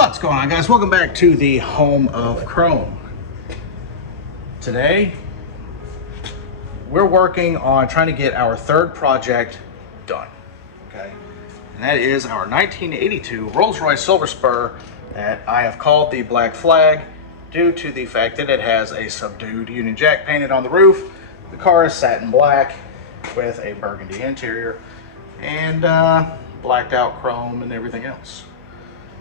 What's going on, guys? Welcome back to the home of Chrome. Today we're working on trying to get our third project done, okay? And that is our 1982 Rolls Royce Silver Spur that I have called the Black Flag due to the fact that it has a subdued Union Jack painted on the roof. The car is satin black with a burgundy interior and blacked out chrome and everything else.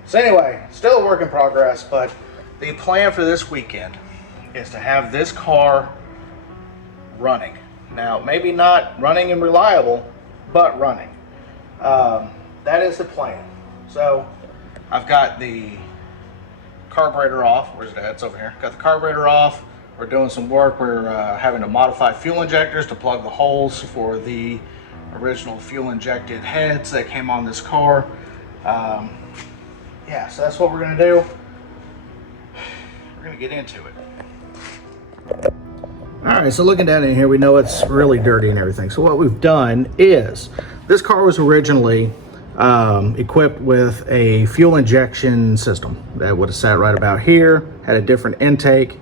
So anyway, still a work in progress, but the plan for this weekend is to have this car running. Now, maybe not running and reliable, but running. That is the plan. So I've got the carburetor off. Where's that? It's over here. Got the carburetor off. We're doing some work. We're having to modify fuel injectors to plug the holes for the original fuel injected heads that came on this car. Yeah, so that's what we're going to do. We're going to get into it. All right, so looking down in here, we know it's really dirty and everything. So what we've done is, this car was originally equipped with a fuel injection system that would have sat right about here, had a different intake.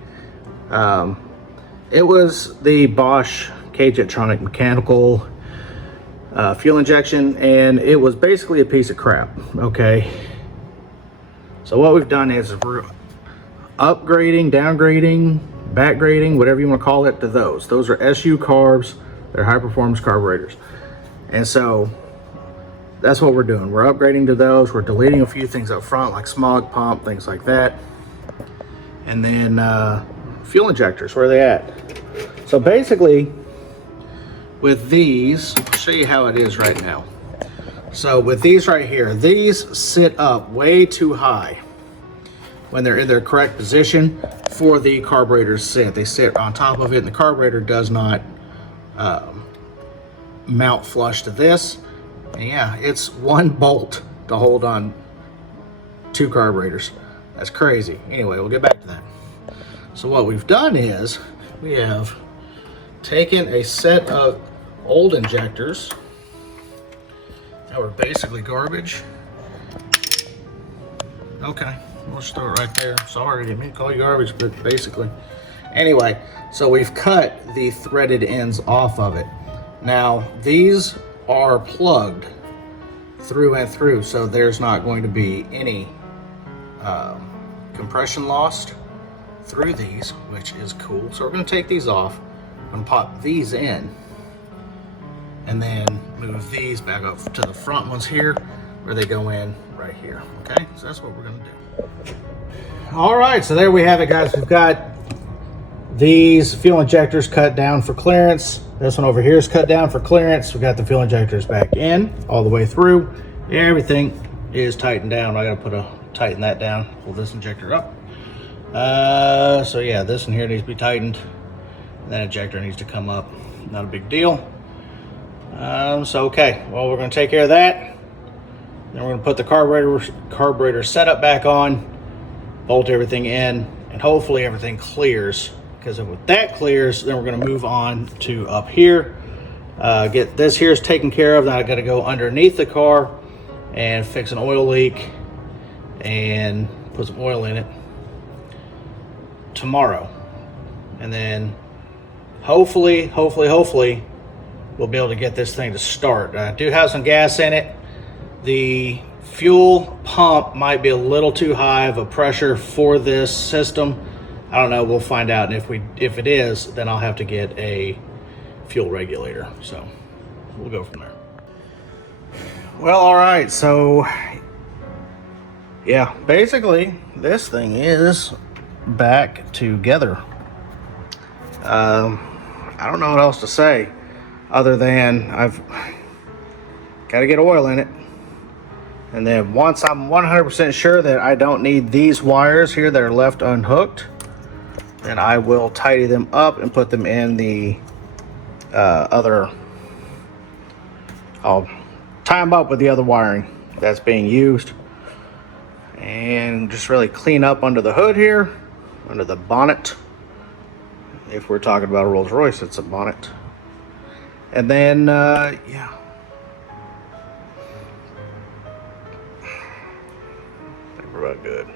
It was the Bosch K-Jetronic mechanical fuel injection, and it was basically a piece of crap, okay? So what we've done is we're upgrading, downgrading, backgrading, whatever you want to call it, to those. Those are SU carbs. They're high performance carburetors. And so that's what we're doing. We're upgrading to those. We're deleting a few things up front, like smog pump, things like that. And then fuel injectors, where are they at? So basically with these, I'll show you how it is right now. So with these right here, these sit up way too high when they're in their correct position for the carburetors to sit. They sit on top of it, and the carburetor does not mount flush to this. And yeah, it's one bolt to hold on two carburetors. That's crazy. Anyway, we'll get back to that. So what we've done is we have taken a set of old injectors that were basically garbage. Okay, we'll just throw it right there. Sorry, I didn't mean to call you garbage, but basically. Anyway, so we've cut the threaded ends off of it. Now, these are plugged through and through, so there's not going to be any compression lost through these, which is cool. So we're going to take these off and pop these in, and then move these back up to the front ones here, where they go in right here. Okay, so that's what we're gonna do. All right, so there we have it, guys. We've got these fuel injectors cut down for clearance. This one over here is cut down for clearance. We got the fuel injectors back in all the way through. Everything is tightened down. I gotta tighten that down, pull this injector up. So yeah, this one here needs to be tightened. That injector needs to come up. Not a big deal. So okay, well, we're going to take care of that. Then we're going to put the carburetor setup back on, bolt everything in, and hopefully everything clears. Because if that clears, then we're going to move on to up here. Get this here is taken care of. Now I got to go underneath the car and fix an oil leak and put some oil in it tomorrow. And then hopefully we'll be able to get this thing to start. I do have some gas in it. The fuel pump might be a little too high of a pressure for this system. I don't know, we'll find out. And if it is, then I'll have to get a fuel regulator. So we'll go from there. Well, all right, so yeah, basically this thing is back together. I don't know what else to say other than I've got to get oil in it. And then once I'm 100% sure that I don't need these wires here that are left unhooked, then I will tidy them up and put them in the I'll tie them up with the other wiring that's being used, and just really clean up under the hood here, under the bonnet. If we're talking about a Rolls Royce, it's a bonnet. And then yeah, about good.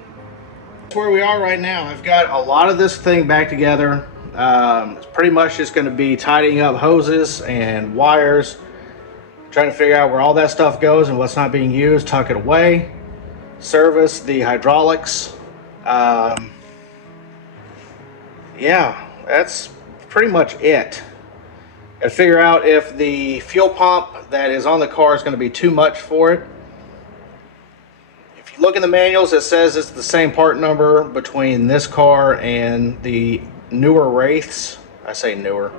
That's where we are right now. I've got a lot of this thing back together. It's pretty much just going to be tidying up hoses and wires, trying to figure out where all that stuff goes and what's not being used, tuck it away, service the hydraulics. Yeah, that's pretty much it. Got to figure out if the fuel pump that is on the car is going to be too much for it. If you look in the manuals, it says it's the same part number between this car and the newer Wraiths. I say newer.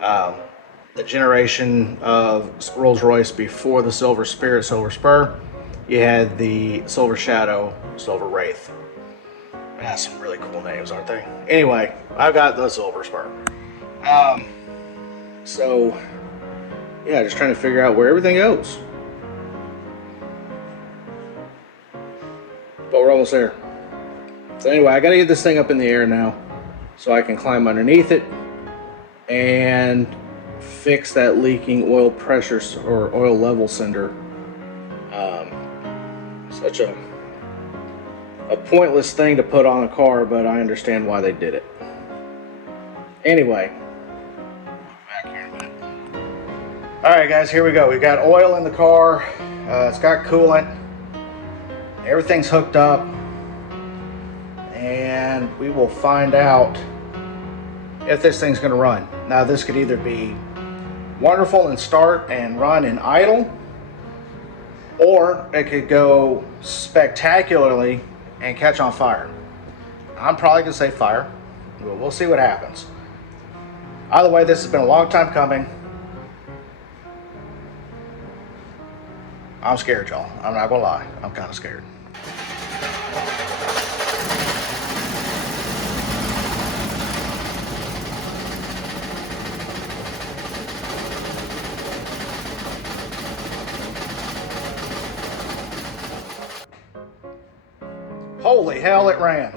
The generation of Rolls Royce before the Silver Spirit, Silver Spur. You had the Silver Shadow, Silver Wraith. That's some really cool names, aren't they? Anyway, I've got the Silver Spur. So, yeah, just trying to figure out where everything goes. But we're almost there. So anyway, I gotta get this thing up in the air now so I can climb underneath it and fix that leaking oil pressure or oil level sender. Such a pointless thing to put on a car, but I understand why they did it. Anyway, back here in a minute. All right, guys, here we go. We got oil in the car. It's got coolant. Everything's hooked up, and we will find out if this thing's going to run. Now, this could either be wonderful and start and run and idle, or it could go spectacularly and catch on fire. I'm probably going to say fire, but we'll see what happens. Either way, this has been a long time coming. I'm scared, y'all. I'm not going to lie. I'm kind of scared. Holy hell, it ran.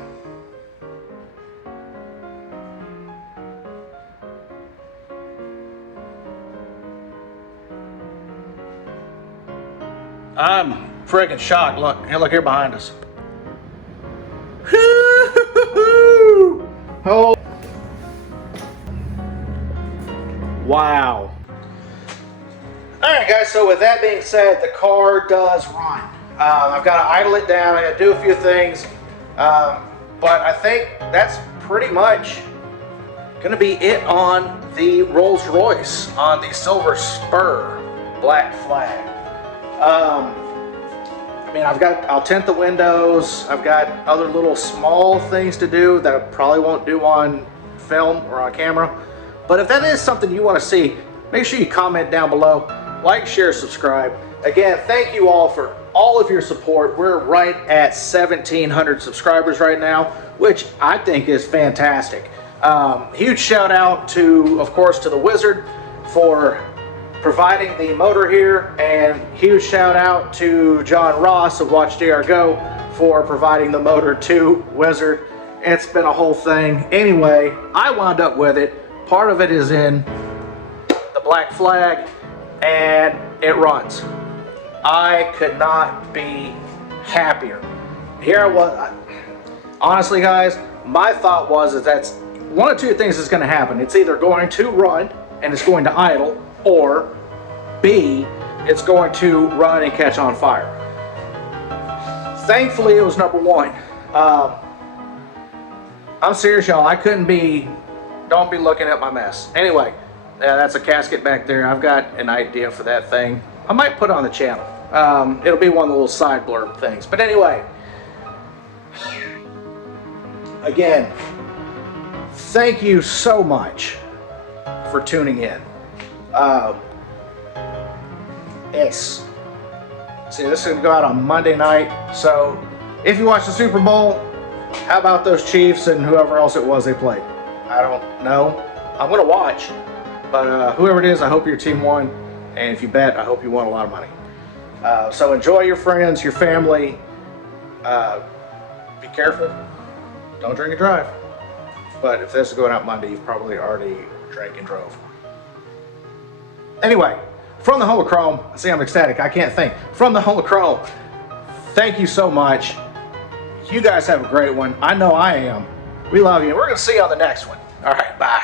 I'm freaking shocked. Look, hey, look here behind us. Oh. Wow. All right, guys, so with that being said, the car does run. I've got to idle it down. I got to do a few things, but I think that's pretty much going to be it on the Rolls Royce, on the Silver Spur Black Flag. I mean, I'll tint the windows. I've got other little small things to do that I probably won't do on film or on camera. But if that is something you want to see, make sure you comment down below, like, share, subscribe. Again, thank you all for all of your support. We're right at 1,700 subscribers right now, which I think is fantastic. Huge shout out to, of course, to the Wizard for providing the motor here, and huge shout out to John Ross of Watch DR Go for providing the motor to Wizard. It's been a whole thing. Anyway, I wound up with it. Part of it is in the Black Flag, and it runs. I could not be happier. Here I was. Honestly, guys, my thought was that that's one of two things that's going to happen. It's either going to run and it's going to idle, or B, it's going to run and catch on fire. Thankfully, it was number one. I'm serious, y'all. I couldn't be. Don't be looking at my mess. Anyway, that's a casket back there. I've got an idea for that thing. I might put it on the channel. It'll be one of the little side blurb things. But anyway, again, thank you so much for tuning in. See, this is going to go out on Monday night. So if you watch the Super Bowl, how about those Chiefs and whoever else it was they played? I don't know. I'm going to watch. But whoever it is, I hope your team won. And if you bet, I hope you won a lot of money. So enjoy your friends, your family. Be careful. Don't drink and drive. But if this is going out Monday, you've probably already drank and drove. Anyway, from the home of Chrome, see, I'm ecstatic. I can't think. From the home of Chrome, thank you so much. You guys have a great one. I know I am. We love you. We're going to see you on the next one. All right, bye.